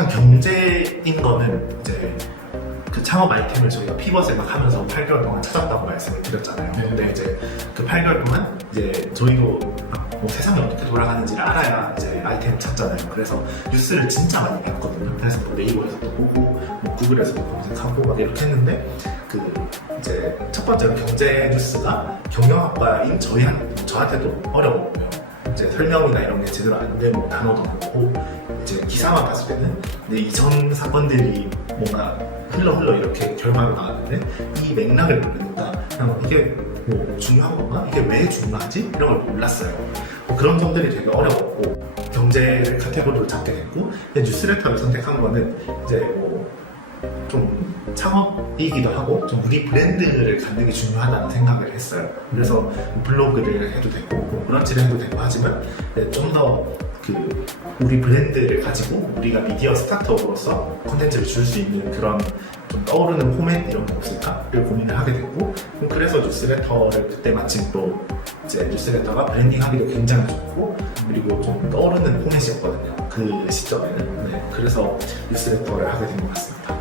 일단 경제인 거는 이제 그 창업 아이템을 저희가 피벗을 막 하면서 8개월 동안 찾았다고 말씀을 드렸잖아요. 네. 근데 이제 그 8개월 동안 이제 저희도 막뭐 세상이 어떻게 돌아가는지를 알아야 이제 아이템을 찾잖아요. 그래서 뉴스를 진짜 많이 봤거든요. 그래서 뭐 네이버에서도 보고 뭐 구글에서도 검색하고 막 이렇게 했는데 그 이제 첫 번째로 경제 뉴스가 경영학과인 저희한 저한테도 어려웠고요. 이제 설명이나 이런 게 제대로 안 되고 단어도 많고 이제 기사만 봤을 때는 근데 이전 사건들이 뭔가 흘러 흘러 이렇게 결과로 나왔는데 이 맥락을 모르니까 그냥 이게 뭐 중요한 건가? 이게 왜 중요하지? 이런 걸 몰랐어요. 뭐 그런 점들이 되게 어려웠고 경제 카테고리를 잡게 됐고 뉴스레터를 선택한 거는 이제 뭐 좀 창업 이기도 하고 좀 우리 브랜드를 갖는 게 중요하다는 생각을 했어요. 그래서 뭐 블로그를 해도 되고 뭐 브런치를 해도 되고 하지만 좀더 그 우리 브랜드를 가지고 우리가 미디어 스타트업으로서 콘텐츠를 줄 수 있는 그런 좀 떠오르는 포맷 이런 게 없을까를 고민을 하게 됐고 그래서 뉴스레터를 그때 마침 또 이제 뉴스레터가 브랜딩하기도 굉장히 좋고 그리고 좀 떠오르는 포맷이었거든요 그 시점에는 네, 그래서 뉴스레터를 하게 된 것 같습니다.